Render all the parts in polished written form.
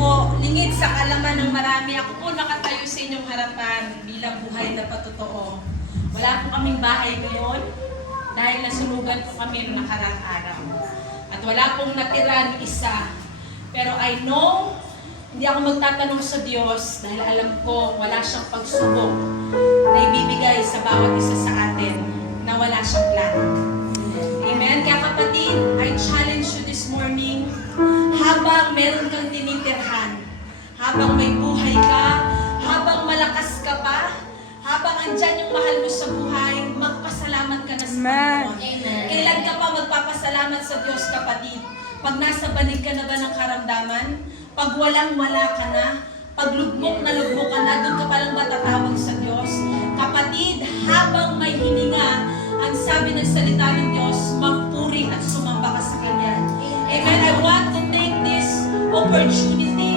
po, lingid sa kalaman ng marami, ako po nakatayo sa inyong harapan bilang buhay na patotoo. Wala po kaming bahay ngayon dahil nasunugan po kami noong nakaraang araw. At wala pong natira ni isa. Pero I know, hindi ako magtatanong sa Diyos dahil alam ko wala siyang pagsubok na ibibigay sa bawat isa sa atin na wala siyang plano. Amen? Kaya kapatid, I challenge you this morning, habang meron kang tinitirhan, habang may buhay ka, habang malakas ka pa, habang andyan yung mahal mo sa buhay, magpasalamat ka na sa Panginoon. Kailan ka pa magpapasalamat sa Diyos, kapatid? Pag nasa banig ka na ba ng karamdaman? Pag walang-wala ka na? Pag lugmok na lugmok ka na, doon ka palang matatawag sa Diyos? Kapatid, habang may hininga, ang sabi ng salita ng Diyos, magpuri at sumamba ka sa Kanya. Amen. I want to take this opportunity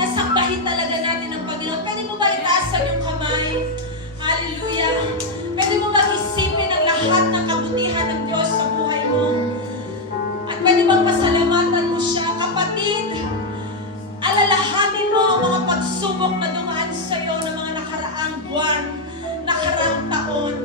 na sambahin talaga natin ang Panginoon. Pwede mo ba itaas ang iyong kamay? Hallelujah. Pwede mo ba isipin ang lahat ng kabutihan ng Diyos sa buhay mo? At pwede bang pasalamatan mo siya? Kapatid, alalahanin mo ang mga pagsubok na dumaan sa iyo ng mga nakaraang buwan, nakaraang taon.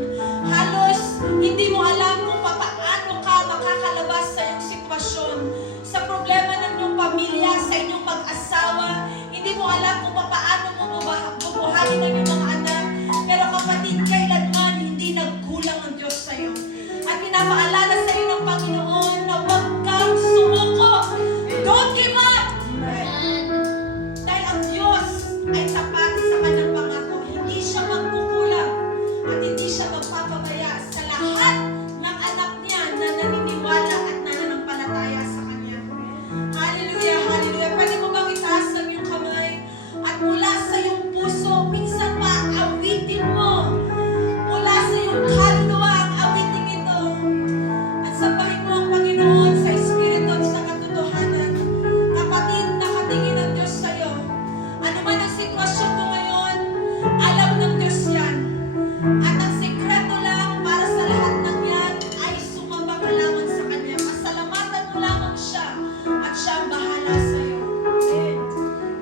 Halos hindi mo alam kung paano ka makakalabas sa iyong sitwasyon, sa problema ng iyong pamilya, sa inyong mag-asawa. Hindi mo alam kung paano mo bubuhayin ang iyong mga anak. Pero kapatid, kailanman hindi nagkulang ang Diyos sa iyo. At pinapaalala sa iyo ng Panginoon na huwag kang sumuko. Don't give up! Dahil ang Diyos ay tapat sa kanyang pangako. Hindi siya magkukulang at hindi siya magpapabaya sa lahat ng anak niya na naniniwala at nananampalataya sa Kanya. Hallelujah, hallelujah. Pwede mo bang itaas ang iyong kamay at mula sa iyong puso, minsan pa awitin mo. Mula sa iyong kaluluwa ang awitin ito. At sambahin mo ang Panginoon sa Espiritu at sa katotohanan. Kapatid, nakatingin ang Diyos sa iyo. Ano man ang sitwasyon mo ngayon, alam ng Diyos yan. At ang sekreto lang para sa lahat ng yan ay sumamba ka lamang sa Kanya. Pasalamatan mo lamang siya at siya ang bahala sa iyo.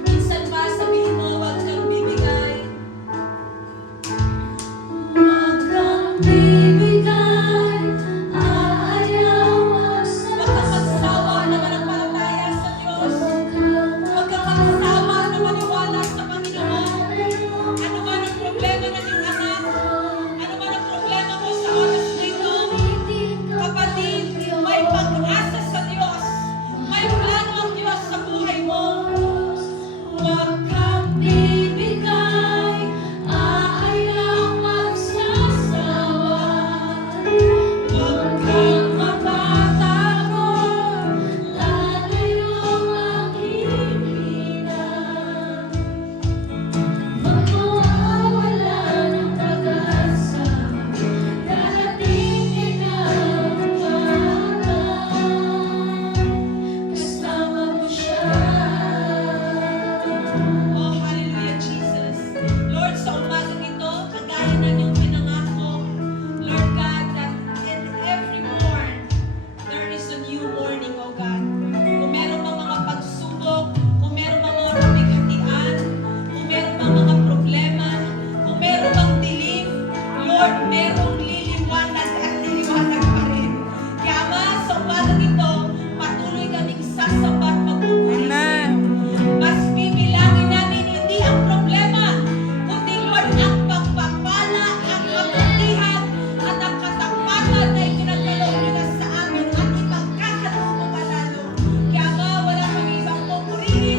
Minsan ba sabihin mo, huwag kang bibigay? Huwag kang bibigay, ayaw magsawa. Huwag kang magsawa na mananampalataya sa Diyos. Huwag kang magsawa na maniwala sa Panginoon. Ano man ang problema ng iyong anak? Ano man ang problema mo sa oras na ito? Kapatid, may pag-asa sa Diyos. May plano ang Diyos sa buhay mo. Huwag kang bibigay, ayaw magsasawa. Huwag kang magtatago, lalayo maghihina. Magwawala ng pag-asa, darating ikaw para kasama mo siya. Oh, hallelujah, Jesus. Lord, sa umagang ito, kagaya ng iyong pinangako, Lord God, that in every morn, there is a new morning, oh God. Kung meron mang mga pagsubok, kung meron mang mga kabighatian, kung meron mang mga problema, kung meron mang dilim, Lord, merong liliwanag at liliwanag pa rin. Kaya Ama, sa umagang ito, patuloy kaming sasamba at magpupuri sa iyo. Mas bibilangin namin hindi ang problema, kundi Lord, ang pagpapala, ang kabutihan, at ang katapatan na ipinagkaloob nila sa amin at ipagkakaloob mo palalo. Kaya Ama, wala kami ibang pupurihin